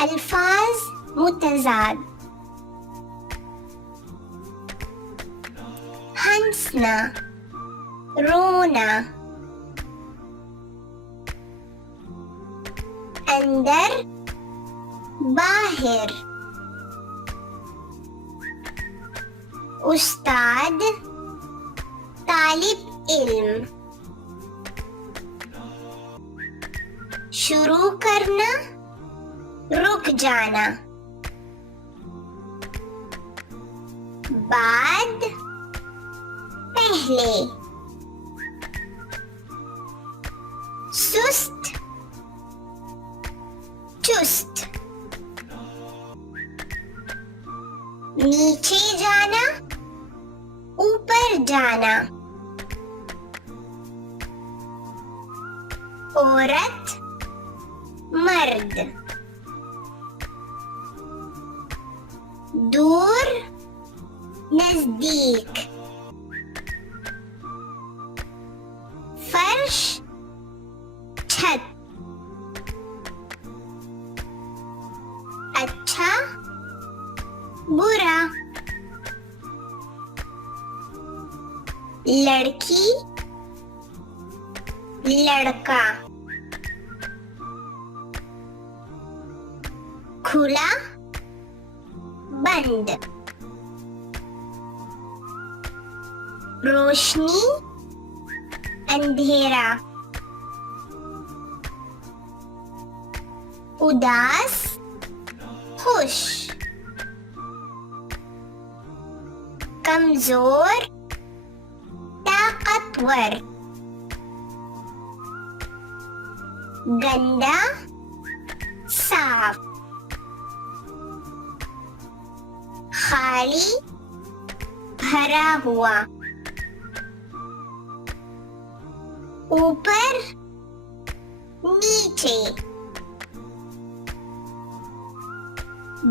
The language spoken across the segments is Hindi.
अल्फाज मुतज़ाद। हंसना, रोना। अंदर, बाहर। उस्ताद, तालिब इल्म। शुरू करना, रुक जाना। बाद, पहले। सुस्त, चुस्त। नीचे जाना, ऊपर जाना। औरत, मर्द। दूर, नजदीक। फर्श, छत। अच्छा, बुरा। लड़की, लड़का। खुला, बंद। रोशनी, अंधेरा। उदास, खुश। कमजोर, ताकतवर। गंदा, साफ। खाली, भरा हुआ। ऊपर, नीचे।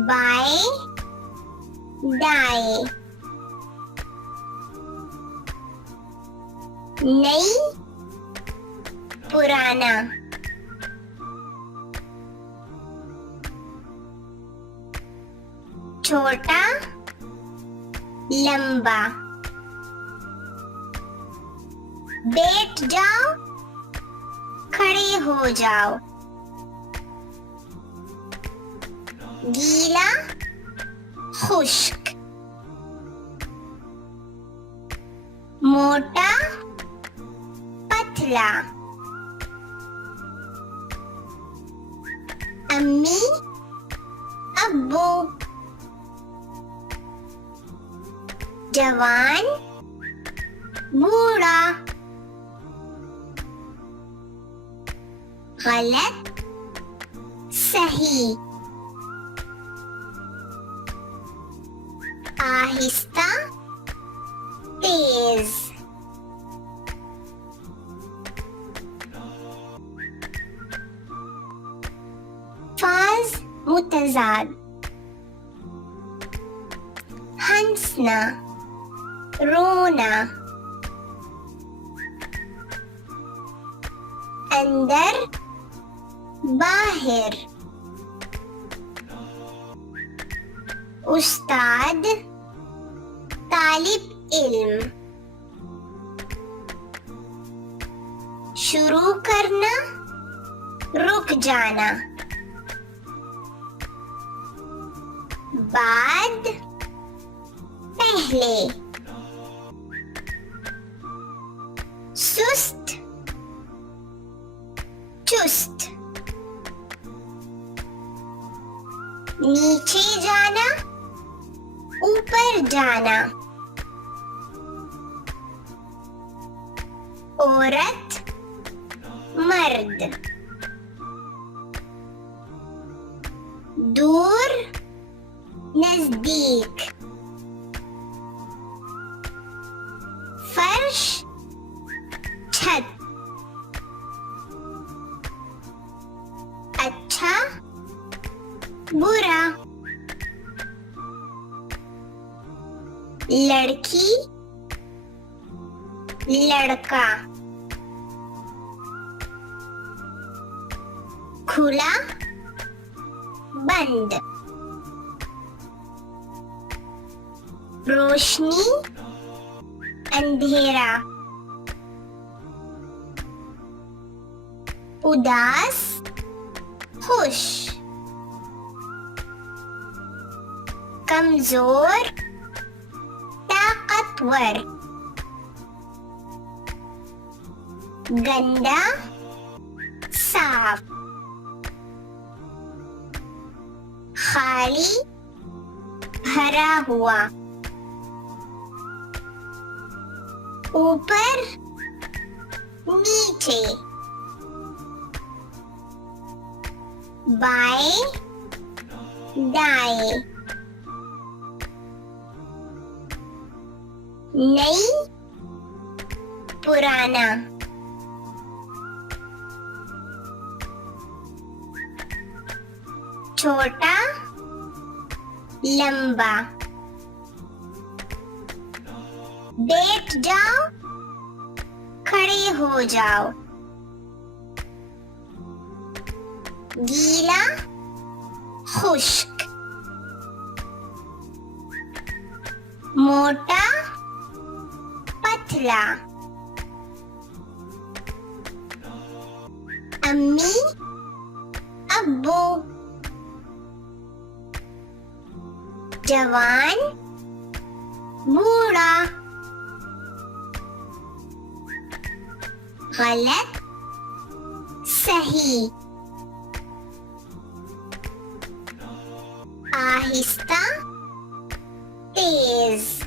बाएं, दाएं। नई, पुराना। छोटा, लंबा। बैठ जाओ, खड़े हो जाओ। गीला, खुश्क। मोटा, पतला। अम्मी, अब्बू। जवान, बूढ़ा। गलत, सही। आहिस्ता, तेज। फाज मुतज़ाद। हंसना, रोना। अंदर, बाहर। उस्ताद, तालिब इल्म। शुरू करना, रुक जाना। बाद, पहले। सुस्त, चुस्त। नीचे जाना, ऊपर जाना। औरत, मर्द। दूर, नजदीक। फर्श, छत। अच्छा, बुरा। लड़की, लड़का। खुला, बंद। रोशनी, अंधेरा। उदास, खुश। कमजोर, ताकतवर। गंदा, साफ। खाली, भरा हुआ। ऊपर, नीचे। बाएं, दाएं। नई, पुराना। छोटा, लंबा। बैठ जाओ, खड़े हो जाओ। गीला, खुश्क। मोटा, पतला। अम्मी, अब्बू। जवान, बूढ़ा। गलत, सही। आहिस्ता, तेज।